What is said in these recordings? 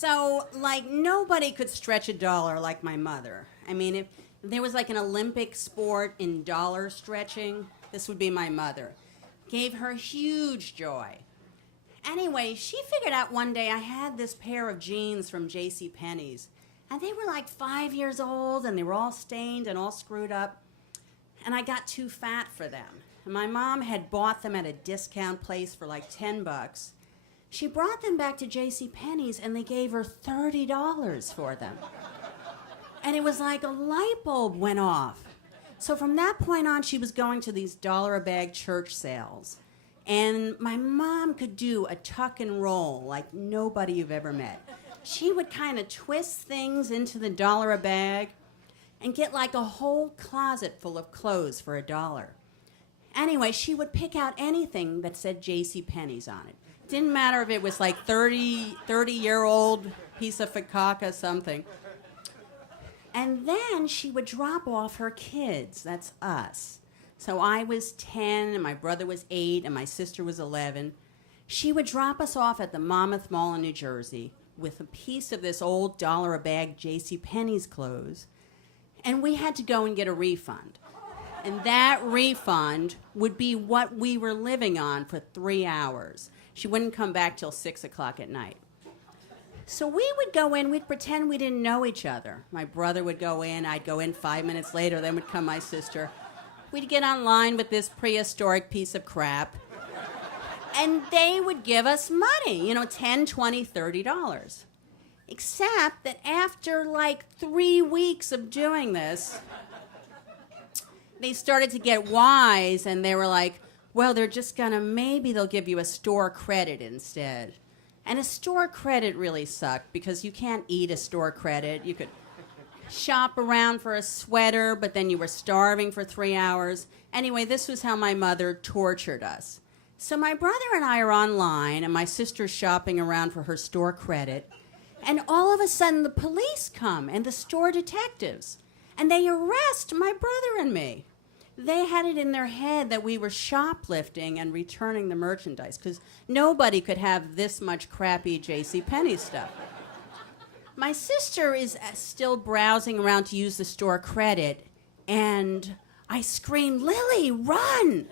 So, like, nobody could stretch a dollar like my mother. I mean, if there was like an Olympic sport in dollar stretching, this would be my mother. Gave her huge joy. Anyway, she figured out one day I had this pair of jeans from J.C. Penney's, and they were like 5 years old, and they were all stained and all screwed up, and I got too fat for them. And my mom had bought them at a discount place for like $10. She brought them back to J.C. Penney's, and they gave her $30 for them. And it was like a light bulb went off. So from that point on, she was going to these dollar-a-bag church sales. And my mom could do a tuck and roll like nobody you've ever met. She would kind of twist things into the dollar a bag and get like a whole closet full of clothes for $1. Anyway, she would pick out anything that said J.C. Penney's on it. Didn't matter if it was like 30-year-old piece of fakaka something. And then she would drop off her kids. That's us. So I was 10, and my brother was 8, and my sister was 11. She would drop us off at the Monmouth Mall in New Jersey with a piece of this old dollar-a-bag J.C. Penney's clothes, and we had to go and get a refund. And that refund would be what we were living on for 3 hours. She wouldn't come back till 6 o'clock at night. So we would go in, we'd pretend we didn't know each other. My brother would go in, I'd go in 5 minutes later, then would come my sister. We'd get online with this prehistoric piece of crap, and they would give us money, $10, $20, $30. Except that after like 3 weeks of doing this, they started to get wise, and they were like, well, they're just maybe they'll give you a store credit instead. And a store credit really sucked because you can't eat a store credit. You could shop around for a sweater, but then you were starving for 3 hours. Anyway, this was how my mother tortured us. So my brother and I are online, and my sister's shopping around for her store credit, and all of a sudden the police come, and the store detectives, and they arrest my brother and me. They had it in their head that we were shoplifting and returning the merchandise, because nobody could have this much crappy J.C. Penney stuff. My sister is still browsing around to use the store credit, and I scream, Lily, run!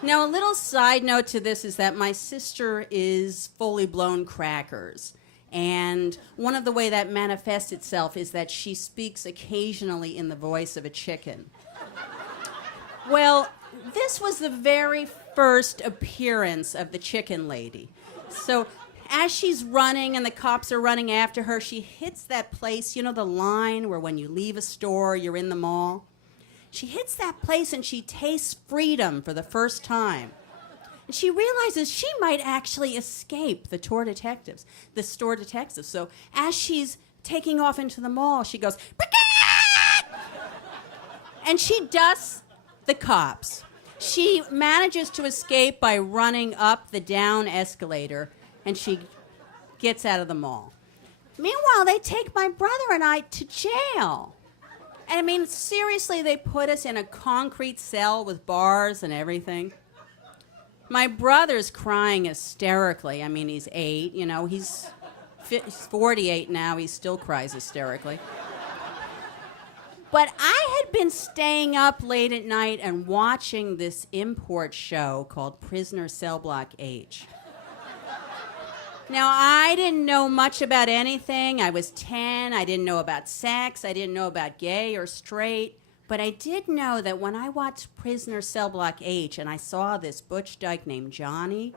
Now, a little side note to this is that my sister is fully blown crackers. And one of the way that manifests itself is that she speaks occasionally in the voice of a chicken. Well, this was the very first appearance of the chicken lady. So as she's running and the cops are running after her, she hits that place, the line where when you leave a store, you're in the mall. She hits that place and she tastes freedom for the first time. And she realizes she might actually escape the store detectives. So as she's taking off into the mall, she goes, Brigitte! And she dusts the cops. She manages to escape by running up the down escalator, and she gets out of the mall. Meanwhile, they take my brother and I to jail. And I mean, seriously, they put us in a concrete cell with bars and everything. My brother's crying hysterically. I mean, he's 8, he's 48 now. He still cries hysterically. But I had been staying up late at night and watching this import show called Prisoner Cell Block H. Now, I didn't know much about anything. I was 10. I didn't know about sex. I didn't know about gay or straight. But I did know that when I watched Prisoner Cell Block H and I saw this butch dyke named Johnny,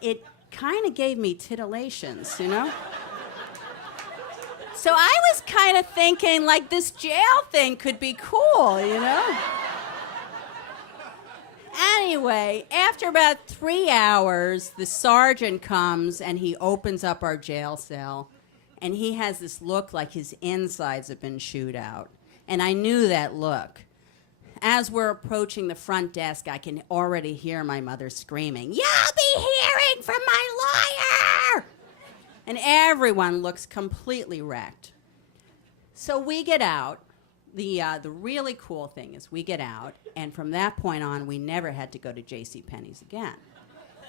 it kind of gave me titillations, So I was kind of thinking, like, this jail thing could be cool, Anyway, after about 3 hours, the sergeant comes and he opens up our jail cell, and he has this look like his insides have been chewed out. And I knew that look. As we're approaching the front desk, I can already hear my mother screaming, "You'll be hearing from my lawyer!" And everyone looks completely wrecked. So we get out. The really cool thing is we get out, and from that point on, we never had to go to J.C. Penney's again.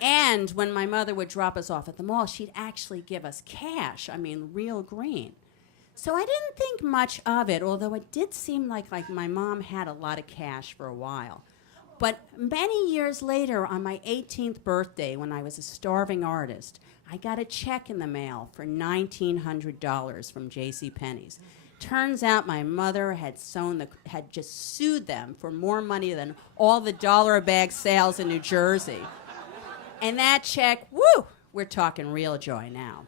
And when my mother would drop us off at the mall, she'd actually give us cash. I mean, real green. So I didn't think much of it, although it did seem like my mom had a lot of cash for a while. But many years later, on my 18th birthday, when I was a starving artist, I got a check in the mail for $1,900 from JCPenney's. Turns out my mother had just sued them for more money than all the dollar a bag sales in New Jersey. And that check, woo, we're talking real joy now.